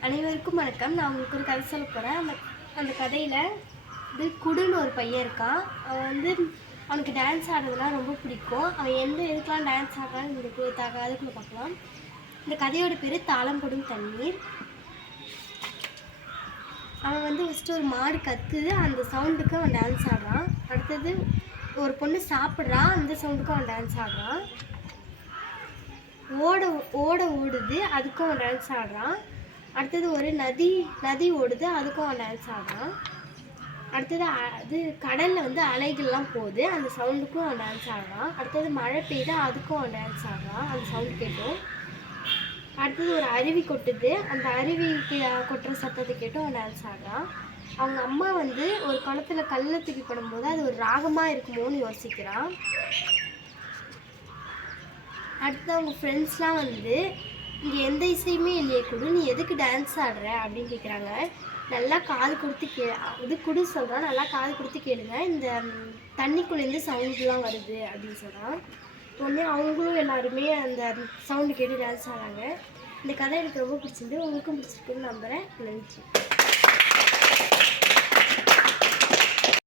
அனைவருக்கும் வணக்கம். நான் உங்களுக்கு ஒரு கதை சொல்ல போகிறேன் அந்த அந்த கதையில் இது குடுன்னு ஒரு பையன் இருக்கான். அவன் வந்து அவனுக்கு டான்ஸ் ஆடுறதுலாம் ரொம்ப பிடிக்கும். அவன் எந்த இதுக்கெலாம் டான்ஸ் ஆடுறான்னு இந்த கு- பார்க்கலாம். இந்த கதையோட பேர் தாளம்படும் தண்ணீர். அவன் வந்து ஃபஸ்ட்டு ஒரு மாடு கத்துது. அந்த சவுண்டுக்கு அவன் டான்ஸ் ஆடுறான். அடுத்தது ஒரு பொண்ணு சாப்பிட்றான் அந்த சவுண்டுக்கு அவன் டான்ஸ் ஆடுறான். ஓட ஓட ஓடுது. அதுக்கும் அவன் டான்ஸ் ஆடுறான். அடுத்தது ஒரு நதி நதி ஓடுது அதுக்கும் அவன் டான்ஸ் ஆடுறான். அடுத்தது அது கடலில் வந்து அலைகள்லாம் போகுது அந்த சவுண்டுக்கும் அவன் டான்ஸ் ஆடுறான். அடுத்தது மழை பெய்யுது அதுக்கும் அவன் டான்ஸ் ஆடுறான் அந்த சவுண்ட் கேட்டும். அடுத்தது ஒரு அருவி கொட்டுது அந்த அருவிக்கு கொட்டுற சத்தத்தை கேட்டும் அவன் டான்ஸ் ஆடுறான். அவங்க அம்மா வந்து ஒரு குளத்துல கல்லை தூக்கி போடும்போது அது ஒரு ராகமாக இருக்குமோன்னு யோசிக்கிறான். அடுத்து அவங்க ஃப்ரெண்ட்ஸ்லாம் வந்து இங்கே எந்த இசையுமே இல்லையே குடு. நீ எதுக்கு டான்ஸ் ஆடுற அப்படின்னு கேட்குறாங்க நல்லா காது கொடுத்து கே இது குடு சொல்கிறான் நல்லா காது கொடுத்து கேளுங்க. இந்த தண்ணிக்குள்ளேருந்து சவுண்ட்லாம் வருது அப்படின்னு சொல்கிறான் உடனே அவங்களும் எல்லாருமே அந்த சவுண்டு கேட்டு டான்ஸ் ஆடுறாங்க. இந்த கதை எனக்கு ரொம்ப பிடிச்சிருந்து உங்களுக்கும் பிடிச்சிருக்குன்னு நம்புகிறேன் நன்றி.